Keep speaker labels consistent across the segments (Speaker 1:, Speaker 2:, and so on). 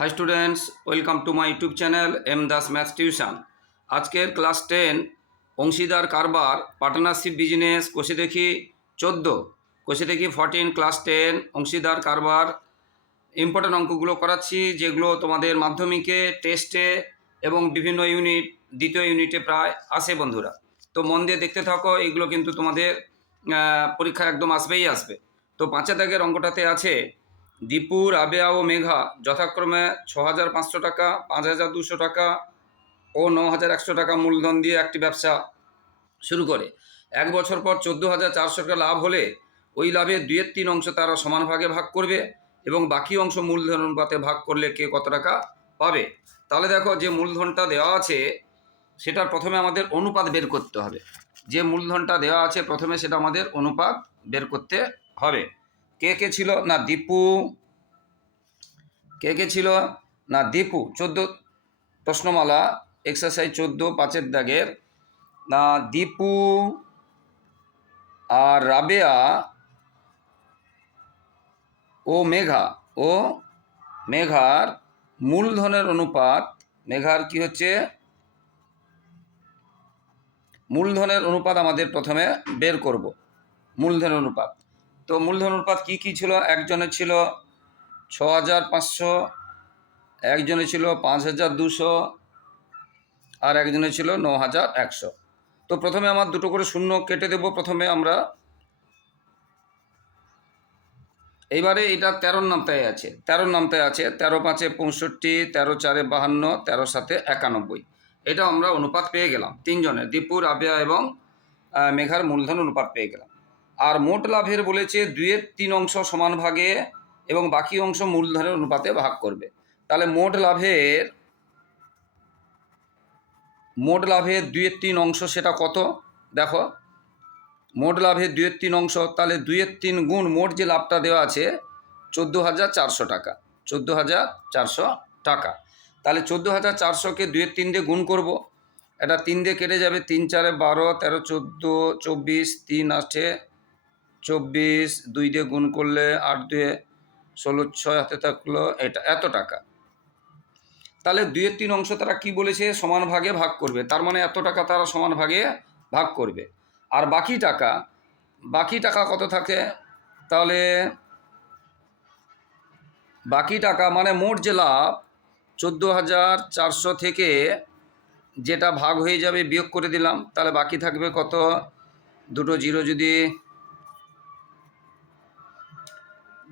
Speaker 1: Hi students welcome to my YouTube channel M Das maths tuition আজকের class ten অংশীদার কারবার partnership business কষে দেখি চোদ্দ। কষে দেখি ফর্টিন ক্লাস টেন অংশীদার কারবার। ইম্পর্টেন্ট অঙ্কগুলো করাচ্ছি, যেগুলো তোমাদের মাধ্যমিকে টেস্টে এবং বিভিন্ন ইউনিট দ্বিতীয় ইউনিটে প্রায় আসে বন্ধুরা। তো মন দিয়ে দেখতে থাকো, এগুলো কিন্তু তোমাদের পরীক্ষা একদম আসবেই আসবে। তো পাঁচের দাগের অঙ্কটাতে আছে দীপু, রাবেয়া ও মেঘা যথাক্রমে ছ হাজার পাঁচশো টাকা পাঁচ হাজার দুশো টাকা ও ন হাজার একশো টাকা মূলধন দিয়ে একটি ব্যবসা শুরু করে। এক বছর পর চোদ্দ হাজার চারশো টাকা লাভ হলে ওই লাভের দুয়ের তিন অংশ তারা সমান ভাগে ভাগ করবে এবং বাকি অংশ মূলধন অনুপাতে ভাগ করলে কে কত টাকা পাবে। তাহলে দেখো যে মূলধনটা দেওয়া আছে, সেটার প্রথমে আমাদের অনুপাত বের করতে হবে। যে মূলধনটা দেওয়া আছে, প্রথমে সেটা আমাদের অনুপাত বের করতে হবে। কে কে ছিল? না, দীপু। কে কে ছিল? না, দীপু, চোদ্দ প্রশ্নমালা এক্সারসাইজ চোদ্দ, পাঁচের দাগের। না, দীপু আর রাবেয়া ও মেঘা। ও মেঘার মূলধনের অনুপাত, মেঘার কি হচ্ছে? মূলধনের অনুপাত আমাদের প্রথমে বের করব। মূলধনের অনুপাত। তো মূলধন অনুপাত কী কী ছিল? একজনের ছিল ছ হাজার পাঁচশো, একজনে ছিল পাঁচ হাজার দুশো আর একজনের ছিল ন হাজার একশো। তো প্রথমে আমার দুটো করে শূন্য কেটে দেব প্রথমে আমরা। এইবারে এটা তেরোর নামতায় আছে। তেরোর নামতায় আছে তেরো পাঁচে পঁয়ষট্টি, তেরো চারে বাহান্ন, তেরো সাতে একানব্বই। এটা আমরা অনুপাত পেয়ে গেলাম। তিনজনের দীপুর, আবিয়া এবং মেঘার মূলধন অনুপাত পেয়ে গেলাম। আর মোট লাভের বলেছে দুয়ের তিন অংশ সমান ভাগে এবং বাকি অংশ মূলধনের অনুপাতে ভাগ করবে। তাহলে মোট লাভের মোট লাভের দুইয়ের তিন অংশ সেটা কত? দেখো, মোট লাভের দুইয়ের তিন অংশ, তাহলে দুয়ের তিন গুণ মোট যে লাভটা দেওয়া আছে, চোদ্দ হাজার চারশো টাকা। চোদ্দ হাজার চারশো টাকা। তাহলে চোদ্দ হাজার চারশোকে দুইয়ের তিন দিয়ে গুণ করব। এটা তিন দিয়ে কেটে যাবে তিন, চারে বারো, তেরো, চোদ্দ, চব্বিশ, তিন, আটে চব্বিশ, দুই দিয়ে গুণ করলে আট দুয়ে ষোলো, ছয় হাতে থাকল এটা, এত টাকা। তাহলে দুইয়ের তিন অংশ তারা কি বলেছে? সমান ভাগে ভাগ করবে। তার মানে এত টাকা তারা সমান ভাগে ভাগ করবে। আর বাকি টাকা বাকি টাকা কত থাকে? তাহলে বাকি টাকা মানে মোট যে লাভ, চোদ্দ হাজার চারশো থেকে যেটা ভাগ হয়ে যাবে বিয়োগ করে দিলাম, তাহলে বাকি থাকবে কত? দুটো জিরো যদি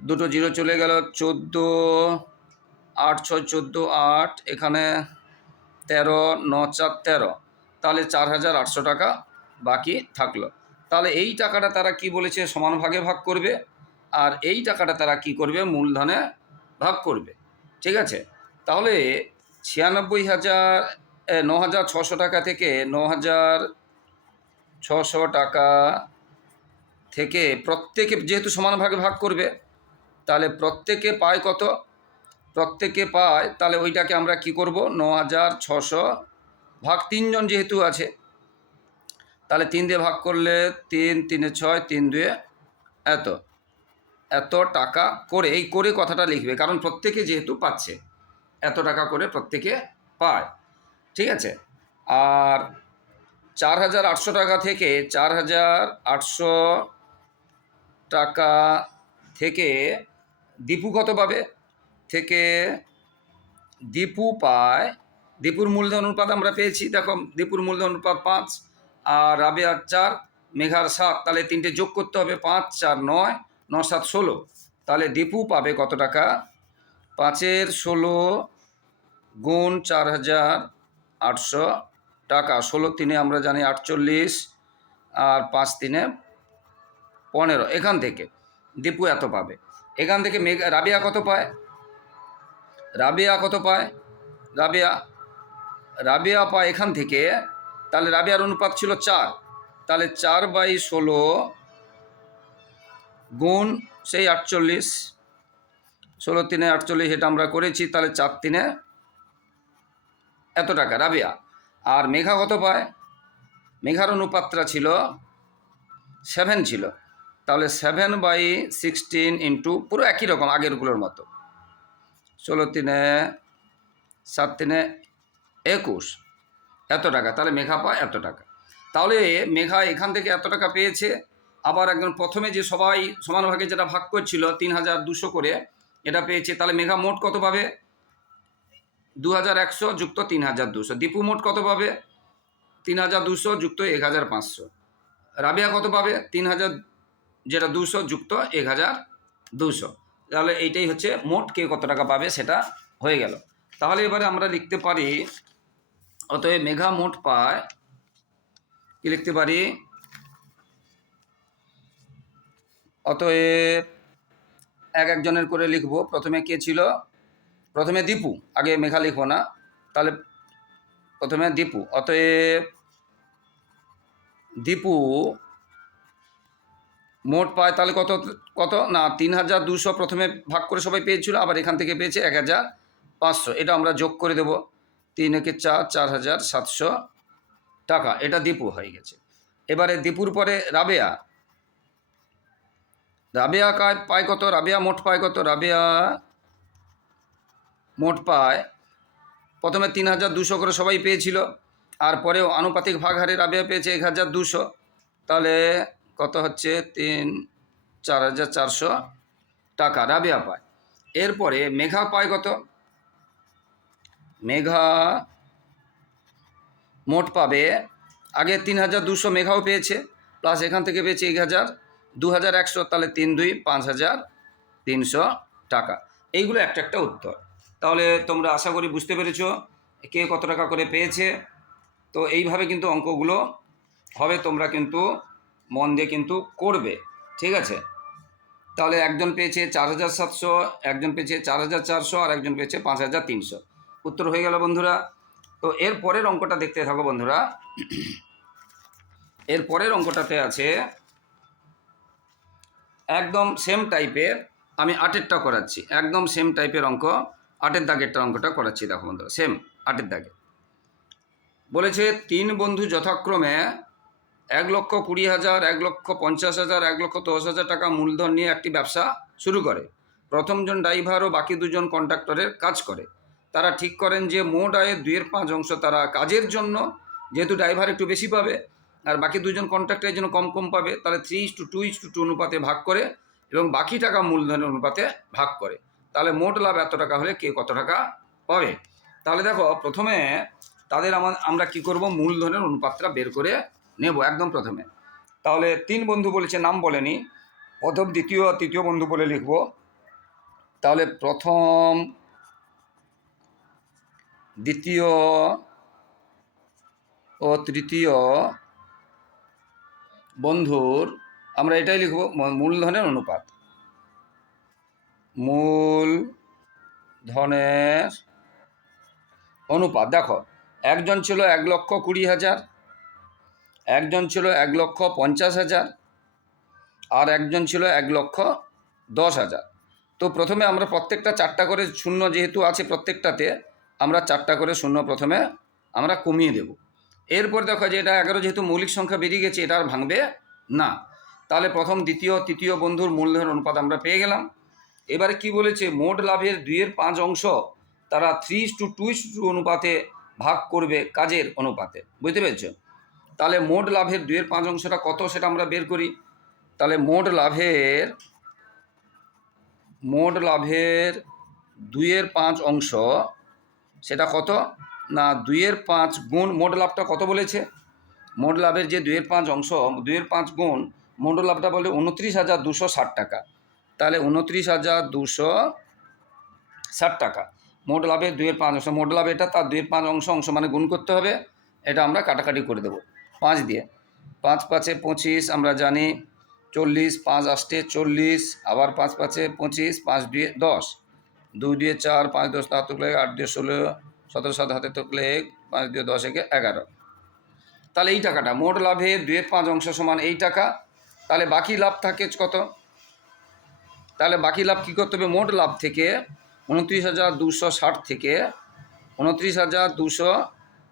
Speaker 1: দুটো জিরো চলে গেল চোদ্দ আট ছয় চোদ্দ আট, এখানে তেরো ন চার তেরো। তাহলে চার হাজার আটশো টাকা বাকি থাকল। তাহলে এই টাকাটা তারা কি বলেছে? সমান ভাগে ভাগ করবে। আর এই টাকাটা তারা কি করবে? মূলধনে ভাগ করবে। ঠিক আছে? তাহলে ছিয়ানব্বই হাজার ন হাজার ছশো টাকা থেকে ন হাজার ছশো টাকা থেকে প্রত্যেকে যেহেতু সমান ভাগে ভাগ করবে তাহলে প্রত্যেকে পায় কত? প্রত্যেকে পায়, তাহলে ওইটাকে আমরা কি করব? ন হাজার ছশো ভাগ তিনজন যেহেতু আছে, তাহলে তিন দিয়ে ভাগ করলে তিন, তিনে ছয়, তিন দুয়ে এত। এত টাকা করে, এই করে কথাটা লিখবে, কারণ প্রত্যেকে যেহেতু পাচ্ছে, এত টাকা করে প্রত্যেকে পায়, ঠিক আছে? আর চার হাজার আটশো টাকা থেকে চার হাজার আটশো টাকা থেকে দীপু কত পাবে থেকে দীপু পায়, দীপুর মূলধন অনুপাত আমরা পেয়েছি, দেখো দীপুর মূলধন অনুপাত পাঁচ আর রাবেয়ার চার, মেঘার সাত, তাহলে তিনটে যোগ করতে হবে পাঁচ, চার, নয়, ন, সাত, ষোলো। তাহলে দীপু পাবে কত টাকা? পাঁচের ষোলো গুণ চার হাজার আটশো টাকা, ষোলো তিনে আমরা জানি আটচল্লিশ আর পাঁচ তিনে পনেরো, এখান থেকে দীপু এত পাবে। এখান থেকে মেঘ, রাবিয়া কত পায়? রাবিয়া কত পায়? রাবিয়া রাবিয়া পায় এখান থেকে, তাহলে রাবিয়ার অনুপাত ছিল চার। তাহলে চার বাই ষোলো গুণ সেই আটচল্লিশ, ষোলো তিনে আটচল্লিশ এটা আমরা করেছি, তাহলে চার তিনে এত টাকা, রাবিয়া। আর মেঘা কত পায়? মেঘার অনুপাতটা ছিল সেভেন ছিল। তাহলে সেভেন বাই সিক্সটিন ইন্টু পুরো একই রকম আগেরগুলোর মতো। ষোলো তিনে, সাত তিনে, একুশ। এত টাকা, তাহলে মেঘা পায় এত টাকা। তাহলে মেঘা এখান থেকে এত টাকা পেয়েছে, আবার একজন প্রথমে যে সবাই সমানভাগে যেটা ভাগ করছিল তিন হাজার দুশো করে, এটা পেয়েছে, তাহলে মেঘা মোট কত পাবে? দু হাজার একশো যুক্ত তিন হাজার দুশো। দীপু মোট কত পাবে? তিন হাজার দুশো যুক্ত এক হাজার পাঁচশো। রাবিয়া কত পাবে? তিন হাজার যেটা দুশো যুক্ত এক হাজার দুশো তাহলে এইটাই হচ্ছে মোট কে কত টাকা পাবে সেটা হয়ে গেল। তাহলে এবারে আমরা লিখতে পারি, অতএব মেঘা মোট পায়, কি লিখতে পারি? অতএব এক একজনের করে লিখব। প্রথমে কে ছিল? প্রথমে দীপু, আগে মেঘা লিখব না। তাহলে প্রথমে দীপু, অতএব দীপু মোট পায় তাহলে কত কত? না, তিন হাজার দুশো প্রথমে ভাগ করে সবাই পেয়েছিল, আবার এখান থেকে পেয়েছে এক হাজার পাঁচশো। এটা আমরা যোগ করে দেব। তিন একে চার চার হাজার সাতশো টাকা। এটা দীপু হয়ে গেছে। এবারে দীপুর পরে রাবেয়া। রাবেয়া কায়, পায় কত? রাবেয়া মোট পায় কত? রাবেয়া মোট পায়, প্রথমে তিন হাজার দুশো করে সবাই পেয়েছিল, আর পরেও আনুপাতিক ভাগ হারে রাবেয়া পেয়েছে এক হাজার দুশো। তাহলে কত হচ্ছে? তিন, চার হাজার চারশো টাকা রাবেয়া পায়। এরপরে মেঘা পায় কত? মেঘা মোট পাবে, আগে তিন হাজার দুশো মেঘাও পেয়েছে প্লাস এখান থেকে পেয়েছে এক হাজার, দু হাজার একশো, তাহলে তিন, দুই, পাঁচ হাজার তিনশো টাকা। এইগুলো একটা একটা উত্তর। তাহলে তোমরা আশা করি বুঝতে পেরেছ কে কত টাকা করে পেয়েছে। তো এইভাবে কিন্তু অঙ্কগুলো হবে, তোমরা কিন্তু মন দিয়ে কিন্তু করবে, ঠিক আছে? তাহলে একজন পেয়েছে চার হাজার সাতশো, একজন পেয়েছে চার হাজার চারশো আর একজন পেয়েছে পাঁচ হাজার তিনশো। উত্তর হয়ে গেল বন্ধুরা। তো এর পরের অঙ্কটা দেখতে থাকো বন্ধুরা। এর পরের অঙ্কটাতে আছে একদম সেম টাইপের আমি আটেরটা করাচ্ছি। একদম সেম টাইপের অঙ্ক, আটের দাগেরটা অঙ্কটা করাচ্ছি। দেখো বন্ধুরা সেম আটের দাগে। বলেছে তিন বন্ধু যথাক্রমে এক লক্ষ কুড়ি হাজার, এক লক্ষ পঞ্চাশ হাজার, এক লক্ষ দশ হাজার টাকা মূলধন নিয়ে একটি ব্যবসা শুরু করে। প্রথমজন ড্রাইভার ও বাকি দুজন কন্ট্রাক্টরের কাজ করে। তারা ঠিক করেন যে মোট আয়ের দুইয়ের পাঁচ অংশ তারা কাজের জন্য, যেহেতু ড্রাইভার একটু বেশি পাবে আর বাকি দুজন কন্ট্রাক্টরের জন্য কম কম পাবে তাহলে three is to two two is to অনুপাতে ভাগ করে এবং বাকি টাকা মূলধনের অনুপাতে ভাগ করে। তাহলে মোট লাভ এত টাকা হলে কে কত টাকা পাবে? তাহলে দেখো, প্রথমে তাদের আমরা কি করব? মূলধনের অনুপাতটা বের করে নেব একদম প্রথমে। তাহলে তিন বন্ধু বলেছে, নাম বলেনি। প্রথম, দ্বিতীয় আর তৃতীয় বন্ধু বলে লিখব। তাহলে প্রথম, দ্বিতীয় ও তৃতীয় বন্ধুর আমরা এটাই লিখব মূলধনের অনুপাত। মূল ধনের অনুপাত। দেখো, একজন ছিল এক লক্ষ কুড়ি হাজার একজন ছিল এক লক্ষ পঞ্চাশ হাজার আর একজন ছিল এক লক্ষ দশ হাজার। তো প্রথমে আমরা প্রত্যেকটা চারটা করে শূন্য যেহেতু আছে প্রত্যেকটাতে, আমরা চারটা করে শূন্য প্রথমে আমরা কমিয়ে দেব। এরপর দেখো যে এটা এগারো যেহেতু মৌলিক সংখ্যা বেরিয়ে গেছে, এটা আর ভাঙবে না। তাহলে প্রথম, দ্বিতীয়, তৃতীয় বন্ধুর মূলধনের অনুপাত আমরা পেয়ে গেলাম। এবারে কি বলেছে? মোট লাভের দুইয়ের পাঁচ অংশ তারা থ্রি টু টু টু অনুপাতে ভাগ করবে কাজের অনুপাতে। বুঝতে পেরেছ? তাহলে মোট লাভের দুইয়ের পাঁচ অংশটা কত সেটা আমরা বের করি? তাহলে মোট লাভের মোট লাভের দুইয়ের পাঁচ অংশ, সেটা কত? না, দুইয়ের পাঁচ গুণ মোট লাভটা কত বলেছে? মোট লাভের যে দুইয়ের পাঁচ অংশ, দুইয়ের পাঁচ গুণ মোট লাভটা বলে উনত্রিশ হাজার দুশো ষাট টাকা। তাহলে উনত্রিশ হাজার দুশো ষাট টাকা। মোট লাভের দুইয়ের পাঁচ অংশ, মোট লাভ এটা, তার দুইয়ের পাঁচ অংশ অংশ মানে গুণ করতে হবে। এটা আমরা কাটাকাটি করে দেবো। পাঁচ দিয়ে। পাঁচ পাঁচে পঁচিশ, আমরা জানি চল্লিশ, পাঁচ আষ্টে চল্লিশ, আবার পাঁচ পাঁচে পঁচিশ, পাঁচ দুয়ে দশ। দুই দুয়ে চার, পাঁচ দশ হাতে তুকলে আট দিয়ে ষোলো, সতেরো সাত হাতে তুকলে পাঁচ দিয়ে দশ একে এগারো। তাহলে এই টাকাটা, মোট লাভের দুয়ের পাঁচ অংশ সমান এই টাকা, তাহলে বাকি লাভ থাকে কত? তাহলে বাকি লাভ কী করতে হবে? মোট লাভ থেকে উনত্রিশ হাজার দুশো ষাট থেকে উনত্রিশ হাজার দুশো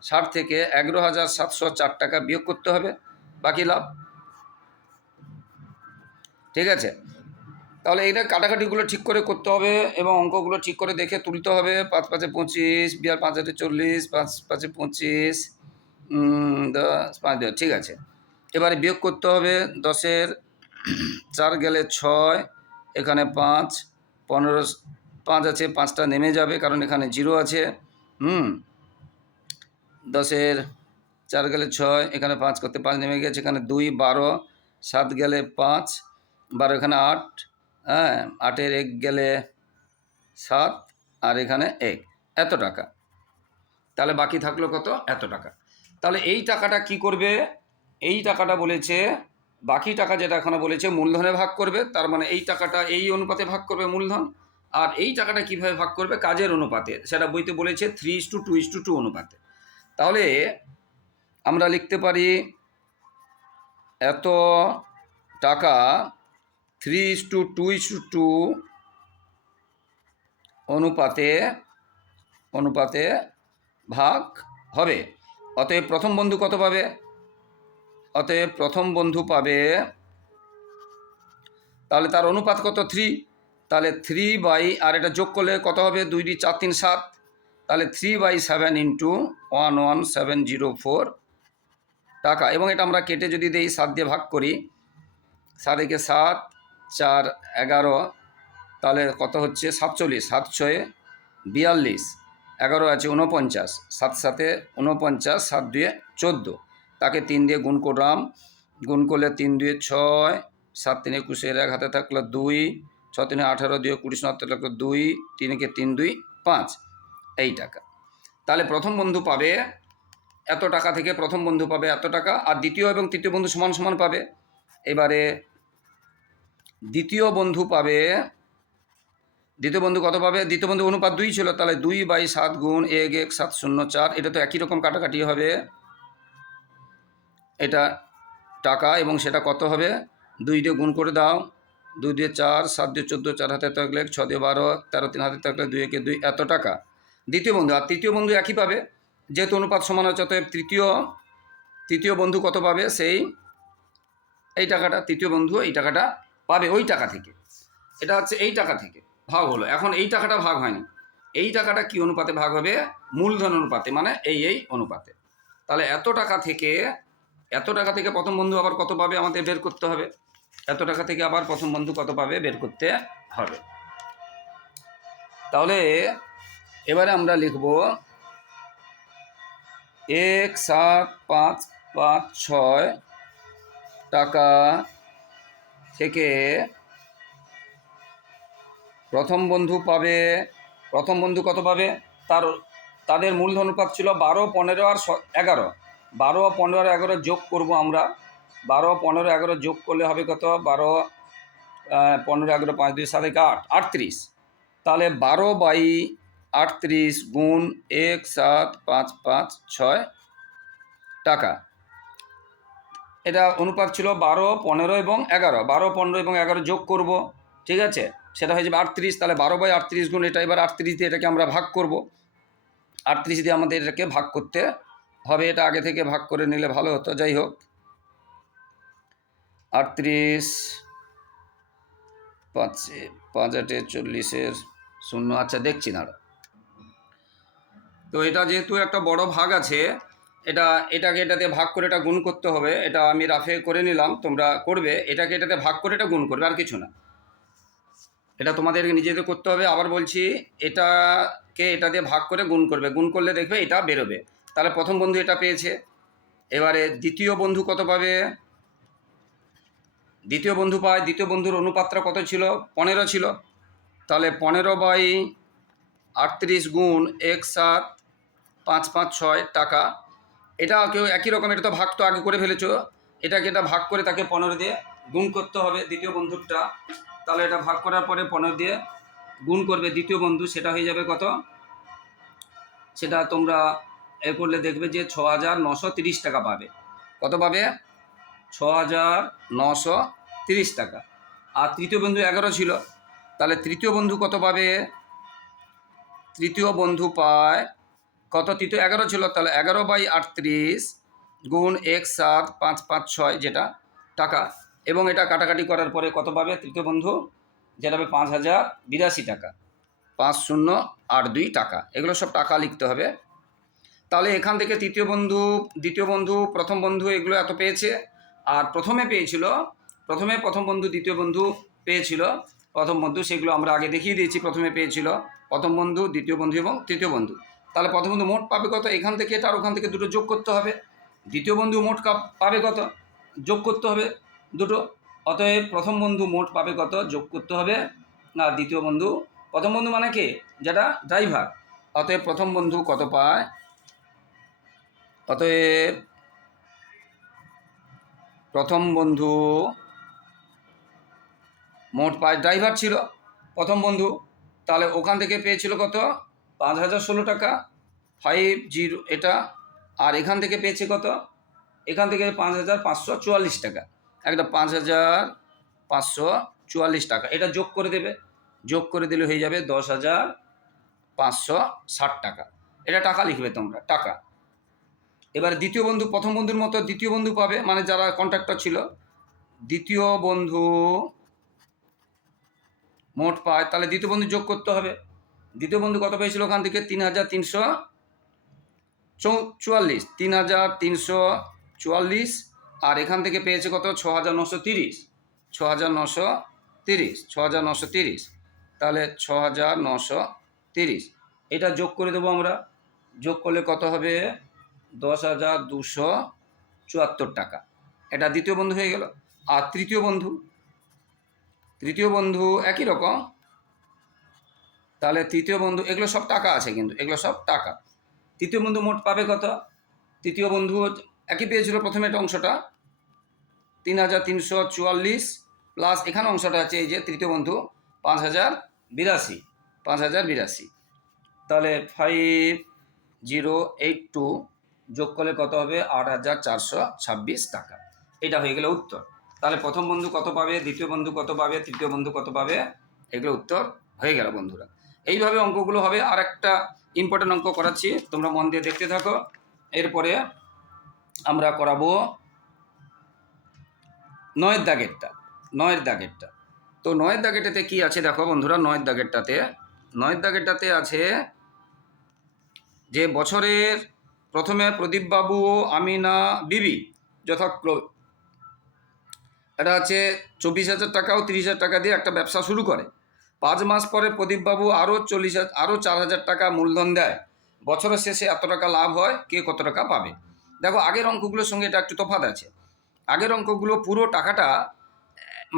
Speaker 1: ষাট থেকে এগারো হাজার সাতশো চার টাকা বিয়োগ করতে হবে। বাকি লাভ? ঠিক আছে? তাহলে এইটা কাটাকাটিগুলো ঠিক করে করতে হবে এবং অঙ্কগুলো ঠিক করে দেখে তুলতে হবে। পাঁচ পাঁচে পঁচিশ, বিয়ার পাঁচ হাতে চল্লিশ, পাঁচ পাঁচে পঁচিশ দশ, পাঁচ ঠিক আছে? এবারে বিয়োগ করতে হবে দশের, চার গেলে ছয়, এখানে পাঁচ, পনেরো, পাঁচ আছে, পাঁচটা নেমে যাবে কারণ এখানে জিরো আছে। হুম? দশের চার গেলে ছয়, এখানে পাঁচ করতে পাঁচ নেমে গেছে, এখানে দুই, বারো, সাত গেলে পাঁচ, বারো এখানে আট হ্যাঁ আটের এক গেলে সাত, আর এখানে এক। এত টাকা। তাহলে বাকি থাকল কত? এত টাকা। তাহলে এই টাকাটা কি করবে? এই টাকাটা বলেছে, বাকি টাকা যেটা এখানে বলেছে, মূলধনে ভাগ করবে, তার মানে এই টাকাটা এই অনুপাতে ভাগ করবে মূলধন, আর এই টাকাটা কীভাবে ভাগ করবে? কাজের অনুপাতে। সেটা বইতে বলেছে three is two two is to two অনুপাতে। তাহলে আমরা লিখতে পারি এত টাকা three is two two is to অনুপাতে অনুপাতে ভাগ হবে। অতএব প্রথম বন্ধু কত পাবে? অতএব প্রথম বন্ধু পাবে, তাহলে তার অনুপাত কত? থ্রি তাহলে থ্রি বাই আর এটা যোগ করলে কত হবে? দুই দুই চার তিন সাত। তাহলে three by seven into one one seven zero four টাকা। এবং এটা আমরা কেটে যদি দেই, সাত দিয়ে ভাগ করি, সাত একে সাত, চার এগারো, তাহলে কত হচ্ছে? সাতচল্লিশ। সাত ছয়ে বিয়াল্লিশ। এগারো আছে উনপঞ্চাশ সাত সাতে উনপঞ্চাশ সাত দুয়ে চোদ্দ। তাকে তিন দিয়ে গুণ করলাম। গুণ করলে তিন দুয়ে ছয়, সাত তিনে একুশের এক হাতে থাকল দুই, ছ তিনে আঠারো দুয়ে কুড়ি হাতে থাকল দুই, তিনকে তিন দুই পাঁচ। এই টাকা। তাহলে প্রথম বন্ধু পাবে এত টাকা থেকে প্রথম বন্ধু পাবে এত টাকা, আর দ্বিতীয় এবং তৃতীয় বন্ধু সমান সমান পাবে। এবারে দ্বিতীয় বন্ধু পাবে, দ্বিতীয় বন্ধু কত পাবে? দ্বিতীয় বন্ধু অনুপাত দুই ছিল, তাহলে দুই বাই সাত গুণ এক এক সাত শূন্য চার, এটা তো একই রকম কাটাকাটি হবে। এটা টাকা এবং সেটা কত হবে? দুই দিয়ে গুণ করে দাও, দুই দিয়ে চার, সাত দিয়ে চোদ্দ, চার হাতে থাকলে ছ দিয়ে বারো, তেরো, তিন হাতে থাকলে দুই একে দুই, এত টাকা। দ্বিতীয় বন্ধু, আর তৃতীয় বন্ধু একই পাবে। যেহেতু অনুপাত সমান হচ্ছে অতএব তৃতীয় তৃতীয় বন্ধু কত পাবে? সেই, এই টাকাটা, তৃতীয় বন্ধু এই টাকাটা পাবে ওই টাকা থেকে। এটা হচ্ছে এই টাকা থেকে ভাগ হলো। এখন এই টাকাটা ভাগ হয়নি। এই টাকাটা কি অনুপাতে ভাগ হবে? মূলধন অনুপাতে মানে এই এই অনুপাতে। তাহলে এত টাকা থেকে, এত টাকা থেকে প্রথম বন্ধু আবার কত পাবে? আমাদের বের করতে হবে। এত টাকা থেকে আবার প্রথম বন্ধু কত পাবে? বের করতে হবে। তাহলে এবারে আমরা লিখব এক সাত পাঁচ পাঁচ ছয় টাকা থেকে প্রথম বন্ধু পাবে, প্রথম বন্ধু কত পাবে? তার, তাদের মূলধন অনুপাত ছিল বারো, পনেরো আর এগারো। বারো, পনেরো আর এগারো যোগ করব আমরা। বারো, পনেরো, এগারো যোগ করলে হবে কত? বারো পনেরো, এগারো, পাঁচ, দুই, সাত, এক, আট, আটত্রিশ। তাহলে বারো বাই আটত্রিশ গুণ এক সাত পাঁচ পাঁচ ছয় টাকা। এটা অনুপাত ছিল বারো, পনেরো এবং এগারো। বারো, পনেরো এবং এগারো যোগ করব, ঠিক আছে? সেটা হয়ে যাবে আটত্রিশ, তাহলে বারো বাই আটত্রিশ গুণ এটা এবার আটত্রিশ দিয়ে এটাকে আমরা ভাগ করব। আটত্রিশ দিয়ে আমাদের এটাকে ভাগ করতে হবে। এটা আগে থেকে ভাগ করে নিলে ভালো হতো, যাই হোক। আটত্রিশ পাঁচে, পাঁচ আটে চল্লিশের শূন্য। আচ্ছা দেখছি না তো এটা যেহেতু একটা বড় ভাগ আছে, এটা, এটাকে এটাতে ভাগ করে এটা গুণ করতে হবে, এটা আমি রাফে করে নিলাম, তোমরা করবে, এটাকে এটাতে ভাগ করে এটা গুণ করবে, আর কিছু না। এটা তোমাদেরকে নিজেদের করতে হবে, আবার বলছি, এটাকে এটা দিয়ে ভাগ করে গুণ করবে, গুণ করলে দেখবে এটা বেরোবে। তাহলে প্রথম বন্ধু এটা পেয়েছে, এবারে দ্বিতীয় বন্ধু কত পাবে? দ্বিতীয় বন্ধু পায়, দ্বিতীয় বন্ধুর অনুপাতটা কত ছিল? পনেরো ছিল। তাহলে পনেরো বাই আটত্রিশ গুণ এক সাত পাঁচ পাঁচ, ছয় টাকা। এটা কেউ একই রকম, এটা তো ভাগ তো আগে করে ফেলেছো। এটাকে এটা ভাগ করে তাকে পনেরো দিয়ে গুণ করতে হবে দ্বিতীয় বন্ধুরটা। তাহলে এটা ভাগ করার পরে পনেরো দিয়ে গুণ করবে দ্বিতীয় বন্ধু, সেটা হয়ে যাবে কত? সেটা তোমরা এ করলে দেখবে যে ছ হাজার নশো তিরিশ টাকা পাবে। কত পাবে? ছ হাজার নশো তিরিশ টাকা। আর তৃতীয় বন্ধু এগারো ছিল। তাহলে তৃতীয় বন্ধু কত পাবে? তৃতীয় বন্ধু পায় কত তৃতীয় এগারো ছিল, তাহলে এগারো বাই আটত্রিশ গুণ এক সাত পাঁচ পাঁচ ছয় যেটা টাকা। এবং এটা কাটাকাটি করার পরে কত পাবে তৃতীয় বন্ধু? যেটা হবে পাঁচ হাজার বিরাশি টাকা। পাঁচ শূন্য আট দুই টাকা। এগুলো সব টাকা লিখতে হবে। তাহলে এখান থেকে তৃতীয় বন্ধু, দ্বিতীয় বন্ধু, প্রথম বন্ধু এগুলো এত পেয়েছে। আর প্রথমে পেয়েছিল, প্রথমে প্রথম বন্ধু, দ্বিতীয় বন্ধু পেয়েছিল। প্রথম বন্ধু সেগুলো আমরা আগে দেখিয়ে দিয়েছি, প্রথমে পেয়েছিল প্রথম বন্ধু, দ্বিতীয় বন্ধু এবং তৃতীয় বন্ধু। তাহলে প্রথম বন্ধু মোট পাবে কত? এখান থেকে এটা আর ওখান থেকে দুটো যোগ করতে হবে। দ্বিতীয় বন্ধু মোট পাবে কত? যোগ করতে হবে দুটো। অতএব প্রথম বন্ধু মোট পাবে কত? যোগ করতে হবে। আর দ্বিতীয় বন্ধু, প্রথম বন্ধু মানে কে? যেটা ড্রাইভার অতএব প্রথম বন্ধু কত পায়? অতএব প্রথম বন্ধু মোট পায় ড্রাইভার ছিল প্রথম বন্ধু। তাহলে ওখান থেকে পেয়েছিল কত? পাঁচ হাজার ষোলো টাকা ফাইভ জিরো এটা, আর এখান থেকে পেয়েছে কত? এখান থেকে পাঁচ হাজার পাঁচশো চুয়াল্লিশ টাকা। একটা পাঁচ হাজার পাঁচশো চুয়াল্লিশ টাকা। এটা যোগ করে দেবে। যোগ করে দিলে হয়ে যাবে দশ হাজার পাঁচশো ষাট টাকা। এটা টাকা লিখবে তোমরা, টাকা। এবার দ্বিতীয় বন্ধু, প্রথম বন্ধুর মতো দ্বিতীয় বন্ধু পাবে মানে যারা কন্ট্রাক্টর ছিল। দ্বিতীয় বন্ধু মোট পায়, তাহলে দ্বিতীয় বন্ধু যোগ করতে হবে। দ্বিতীয় বন্ধু কত পেয়েছিল ওখান থেকে? তিন হাজার তিনশো চুয়াল্লিশ। তিন হাজার তিনশো চুয়াল্লিশ। আর এখান থেকে পেয়েছে কত? ছ হাজার নশো তিরিশ। ছ হাজার নশো তিরিশ। ছ হাজার নশো তিরিশ। তাহলে ছ হাজার নশো তিরিশ। এটা যোগ করে দেবো আমরা। যোগ করলে কত হবে? দশ হাজার দুশো চুয়াত্তর টাকা। এটা দ্বিতীয় বন্ধু হয়ে গেল। আর তৃতীয় বন্ধু? তৃতীয় বন্ধু একই রকম। তাহলে তৃতীয় বন্ধু, এগুলো সব টাকা আছে কিন্তু, এগুলো সব টাকা। তৃতীয় বন্ধু মোট পাবে কত? তৃতীয় বন্ধু একই পেয়েছিল প্রথমে এটা অংশটা। তিন হাজার তিনশো চুয়াল্লিশ প্লাস এখানে অংশটা আছে এই যে তৃতীয় বন্ধু, পাঁচ হাজার বিরাশি, পাঁচ হাজার বিরাশি। তাহলে ফাইভ জিরো এইট টু যোগ করলে কত হবে? আট হাজার চারশো ছাব্বিশ টাকা। এটা হয়ে গেলে উত্তর। তাহলে প্রথম বন্ধু কত পাবে? দ্বিতীয় বন্ধু কত পাবে? তৃতীয় বন্ধু কত পাবে? এগুলো উত্তর হয়ে গেল বন্ধুরা। এইভাবে অঙ্কগুলো হবে। আর একটা ইম্পর্টেন্ট অঙ্ক করাচ্ছি। তোমরা মন দিয়ে দেখতে থাকো। এরপরে আমরা করাবো নয়ের দাগেরটা নয়ের দাগেরটা। তো নয়ের দাগেরটাতে কি আছে দেখো বন্ধুরা? নয়ের দাগেরটাতে নয়ের দাগেরটাতে আছে যে বছরের প্রথমে প্রদীপবাবু ও আমিনা, বিবি যথাক্রমে এটা হচ্ছে চব্বিশ হাজার টাকা ও তিরিশ হাজার টাকা দিয়ে একটা ব্যবসা শুরু করে। পাঁচ মাস পরে প্রদীপবাবু আরও চল্লিশ আরও চার হাজার টাকা মূলধন দেয়। বছরের শেষে এত টাকা লাভ হয়, কে কত টাকা পাবে? দেখো, আগের অঙ্কগুলোর সঙ্গে এটা একটু তফাৎ আছে। আগের অঙ্কগুলো পুরো টাকাটা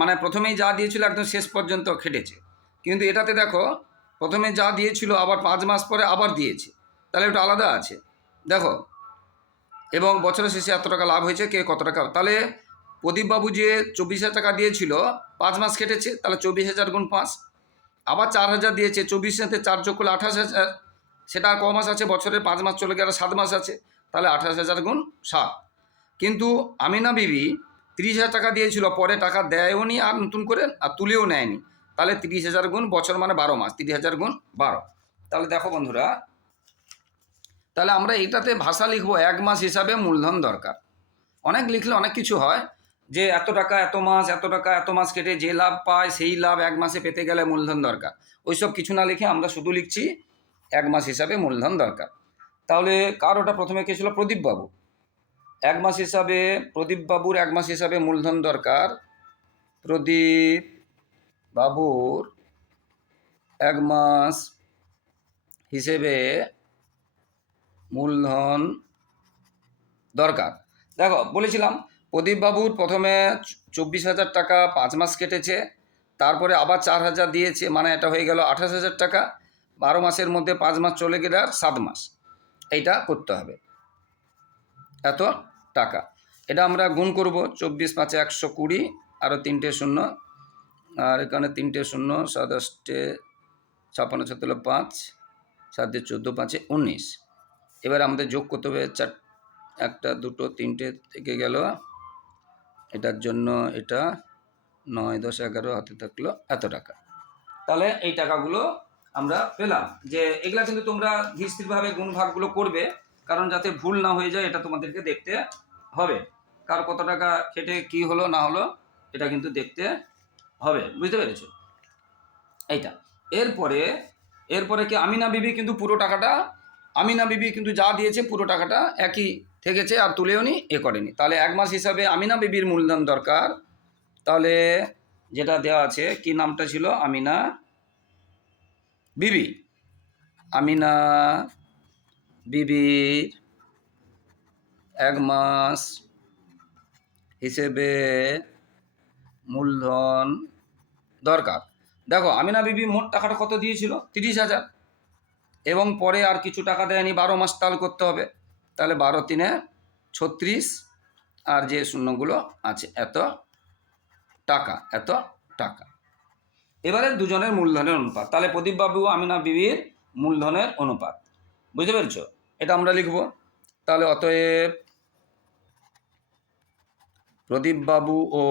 Speaker 1: মানে প্রথমেই যা দিয়েছিল একদম শেষ পর্যন্ত খেটেছে। কিন্তু এটাতে দেখো, প্রথমে যা দিয়েছিল আবার পাঁচ মাস পরে আবার দিয়েছে। তাহলে ওটা আলাদা আছে। দেখো, এবং বছরের শেষে এত টাকা লাভ হয়েছে, কে কত টাকা, তাহলে প্রদীপবাবু যে চব্বিশ হাজার টাকা দিয়েছিল, পাঁচ মাস কেটেছে তাহলে চব্বিশ হাজার গুণ পাঁচ আবার চার হাজার দিয়েছে, চব্বিশ সাথে চার যোগ করলে আঠাশ হাজার। সেটা আর ক মাস আছে? বছরের পাঁচ মাস চলে গেলে সাত মাস আছে। তাহলে আঠাশ হাজার গুণ সাত। কিন্তু আমিনা বিবি তিরিশ হাজার টাকা দিয়েছিল, পরে টাকা দেয়ও নি আর নতুন করে আর তুলেও নেয়নি। তাহলে তিরিশ হাজার গুণ বছর মানে বারো মাস, তিরিশ হাজার গুণ বারো। তাহলে দেখো বন্ধুরা, তাহলে আমরা এটাতে ভাষা লিখব, এক মাস হিসাবে মূলধন দরকার। অনেক লিখলে অনেক কিছু হয় যে এত টাকা, এত মাস, এত টাকা, এত মাস কেটে যে লাভ পায়, সেই লাভ এক মাসে পেতে গেলে মূলধন দরকার। ওইসব কিছু না লিখে আমরা শুধু লিখছি এক মাস হিসাবে মূলধন দরকার। তাহলে কার ওটা প্রথমে কে ছিল? প্রদীপবাবু। এক মাস হিসাবে, প্রদীপবাবুর এক মাস হিসাবে মূলধন দরকার। প্রদীপ বাবুর এক মাস হিসেবে মূলধন দরকার। দেখো, বলেছিলাম প্রদীপবাবুর প্রথমে চব্বিশ হাজার টাকা পাঁচ মাস কেটেছে, তারপরে আবার চার হাজার দিয়েছে মানে এটা হয়ে গেল আঠাশ হাজার টাকা, বারো মাসের মধ্যে পাঁচ মাস চলে গেলে আর সাত মাস, এইটা করতে হবে। এত টাকা। এটা আমরা গুণ করব, চব্বিশ পাঁচে একশো কুড়ি, আরও তিনটে শূন্য, আর এখানে তিনটে শূন্য সাত আষ্টে ছাপ্পান্ন ছত্রিশ পাঁচ সাত চোদ্দ, পাঁচে উনিশ। এবার আমাদের যোগ করতে হবে চার, একটা, দুটো, তিনটে থেকে গেল এটার জন্য এটা নয়, দশ, এগারো হাতে থাকল এত টাকা। তাহলে এই টাকাগুলো আমরা পেলাম যে এগুলা কিন্তু তোমরা ধীর স্থিরভাবে গুণ ভাগগুলো করবে, কারণ যাতে ভুল না হয়ে যায় এটা তোমাদেরকে দেখতে হবে। কার কত টাকা খেটে কি হলো, না হলো, এটা কিন্তু দেখতে হবে। বুঝতে পেরেছ? এইটা। এরপরে এরপরে কি আমিনা বিবি কিন্তু পুরো টাকাটা, আমিনা বিবি কিন্তু যা দিয়েছে পুরো টাকাটা একই থেকেছে আর তুলেও নি, এ করেনি। তাহলে এক মাস হিসাবে আমিনা বিবির মূলধন দরকার। তাহলে যেটা দেওয়া আছে, কি নামটা ছিল? আমিনা বিবি। আমিনা বিবির এক মাস হিসেবে মূলধন দরকার। দেখো, আমিনা বিবি মোট টাকাটা কত দিয়েছিল? তিরিশ হাজার। এবং পরে আর কিছু টাকা দেয়নি, বারো মাস তাল করতে হবে। তাহলে বারো তিনে ছত্রিশ আর যে শূন্যগুলো আছে, এত টাকা এত টাকা। এবারে দুজনের মূলধনের অনুপাত। তাহলে প্রদীপবাবু, আমিনা বিবির মূলধনের অনুপাত। বুঝতে পেরেছ? এটা আমরা লিখব। তাহলে অতএব প্রদীপবাবু ও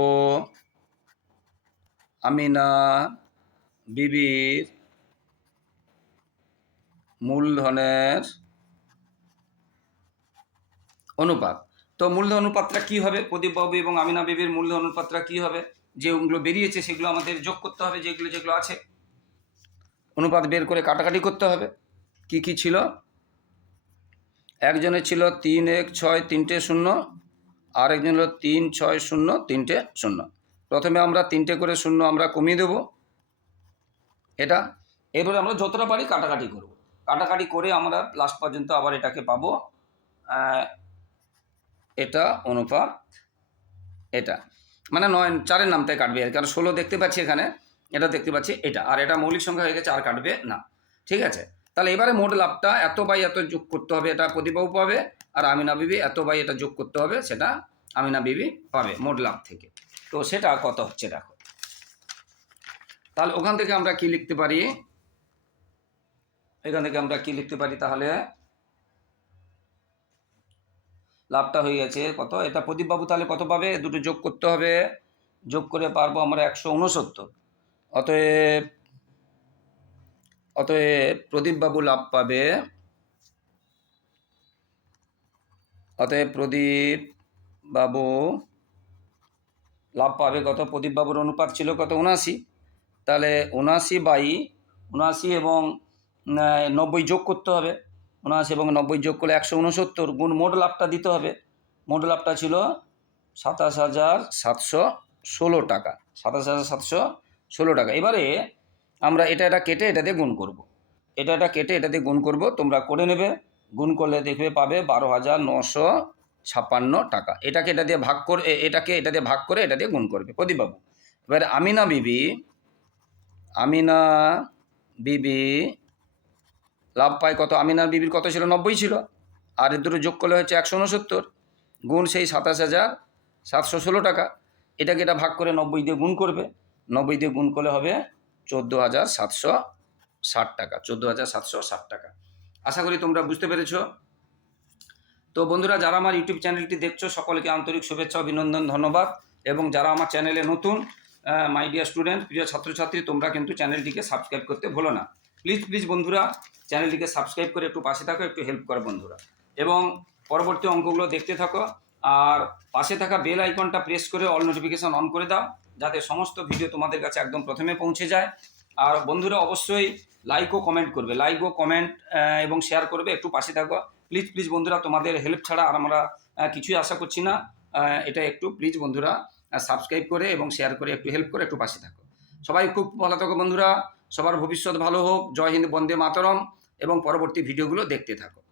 Speaker 1: আমিনা বিবির মূলধনের অনুপাত। তো মূলধন অনুপাতটা কী হবে প্রদীপবাবু এবং আমিনা বেবির মূলধন অনুপাতটা কী হবে? যেগুলো বেরিয়েছে সেগুলো আমাদের যোগ করতে হবে, যেগুলো যেগুলো আছে। অনুপাত বের করে কাটাকাটি করতে হবে। কি কি ছিল? একজনের ছিল তিন এক ছয় তিনটে শূন্য আর একজন হলো তিন ছয় শূন্য তিনটে শূন্য। প্রথমে আমরা তিনটে করে শূন্য আমরা কমিয়ে দেব। এটা। এবারে আমরা যতটা পারি কাটাকাটি করব। কাটাকাটি করে আমরা লাস্ট পর্যন্ত আবার এটাকে পাবো। এটা অনুপাত এটা। মানে নয়, চারের নামটাই কাটবে আর। কারণ ষোলো দেখতে পাচ্ছি এখানে, এটা দেখতে পাচ্ছি এটা। আর এটা মৌলিক সংখ্যা হয়ে গেছে, আর কাটবে না। ঠিক আছে? তাহলে এবারে মোট লাভটা এত বাই এত যোগ করতে হবে, এটা প্রদীপবাবু পাবে। আর আমিনা বিবি এত বাই এটা যোগ করতে হবে, সেটা আমিনা বিবি পাবে মোট লাভ থেকে। তো সেটা কত হচ্ছে দেখো। তাহলে ওখান থেকে আমরা কি লিখতে পারি? এখান থেকে আমরা কি লিখতে পারি তাহলে? লাভটা হয়ে গেছে। কত? এটা প্রদীপবাবু তাহলে কত পাবে? দুটো যোগ করতে হবে। যোগ করে পারব আমরা একশো উনসত্তর অতএব অতএব প্রদীপবাবু লাভ পাবে। অতএব প্রদীপ বাবু লাভ পাবে কত? প্রদীপবাবুর অনুপাত ছিল কত? উনাশি তাহলে উনাশি বাই উনাশি এবং নব্বই যোগ করতে হবে। উনআশি এবং নব্বই যোগ করলে একশো উনসত্তর গুণ মোট লাভটা দিতে হবে। মোট লাভটা ছিল সাতাশ হাজার সাতশো ষোলো টাকা। সাতাশ হাজার সাতশো ষোলো টাকা। এবারে আমরা এটা এটা কেটে এটা দিয়ে গুণ করব। এটা এটা কেটে এটা দিয়ে গুণ করব। তোমরা করে নেবে। গুণ করলে দেখবে পাবে বারো হাজার নশো ছাপ্পান্ন টাকা। এটাকে এটা দিয়ে ভাগ করে এটাকে এটা দিয়ে ভাগ করে এটা দিয়ে গুণ করবে। প্রদীপবাবু, এবারে আমিনা বিবি আমিনা বিবি লাভ পায় কত? আমিনার বিবির কত ছিল? নব্বই ছিল। আর এর দুটো যোগ করলে হচ্ছে একশো উনসত্তর গুণ সেই সাতাশ হাজার সাতশো ষোলো টাকা। এটাকে এটা ভাগ করে নব্বই দিয়ে গুণ করবে। নব্বই দিয়ে গুণ করলে হবে চোদ্দ হাজার সাতশো ষাট টাকা। চোদ্দ হাজার সাতশো ষাট টাকা। আশা করি তোমরা বুঝতে পেরেছ। তো বন্ধুরা, যারা আমার ইউটিউব চ্যানেলটি দেখছ, সকলকে আন্তরিক শুভেচ্ছা, অভিনন্দন, ধন্যবাদ। এবং যারা আমার চ্যানেলে নতুন মাই ডিয়ার স্টুডেন্ট প্রিয় ছাত্রছাত্রী, তোমরা কিন্তু চ্যানেলটিকে সাবস্ক্রাইব করতে ভুলো না। প্লিজ প্লিজ বন্ধুরা, চ্যানেলটিকে সাবস্ক্রাইব করে একটু পাশে থাকো, একটু হেল্প করো বন্ধুরা। এবং পরবর্তী অঙ্কগুলো দেখতে থাকো, আর পাশে থাকা বেল আইকনটা প্রেস করে অল নোটিফিকেশন অন করে দাও, যাতে সমস্ত ভিডিও তোমাদের কাছে একদম প্রথমে পৌঁছে যায়। আর বন্ধুরা, অবশ্যই লাইক ও কমেন্ট করবে। লাইক ও কমেন্ট এবং শেয়ার করবে একটু পাশে থাকো। প্লিজ প্লিজ বন্ধুরা, তোমাদের হেল্প ছাড়া আর আমরা কিছুই আশা করছি না। এটা একটু প্লিজ বন্ধুরা সাবস্ক্রাইব করে এবং শেয়ার করে একটু হেল্প করে একটু পাশে থাকো। সবাই খুব ভালো থাকো বন্ধুরা। সবার ভবিষ্যৎ ভালো হোক। জয় হিন্দ বন্দে মাতরম এবং পরবর্তী ভিডিওগুলো দেখতে থাকো।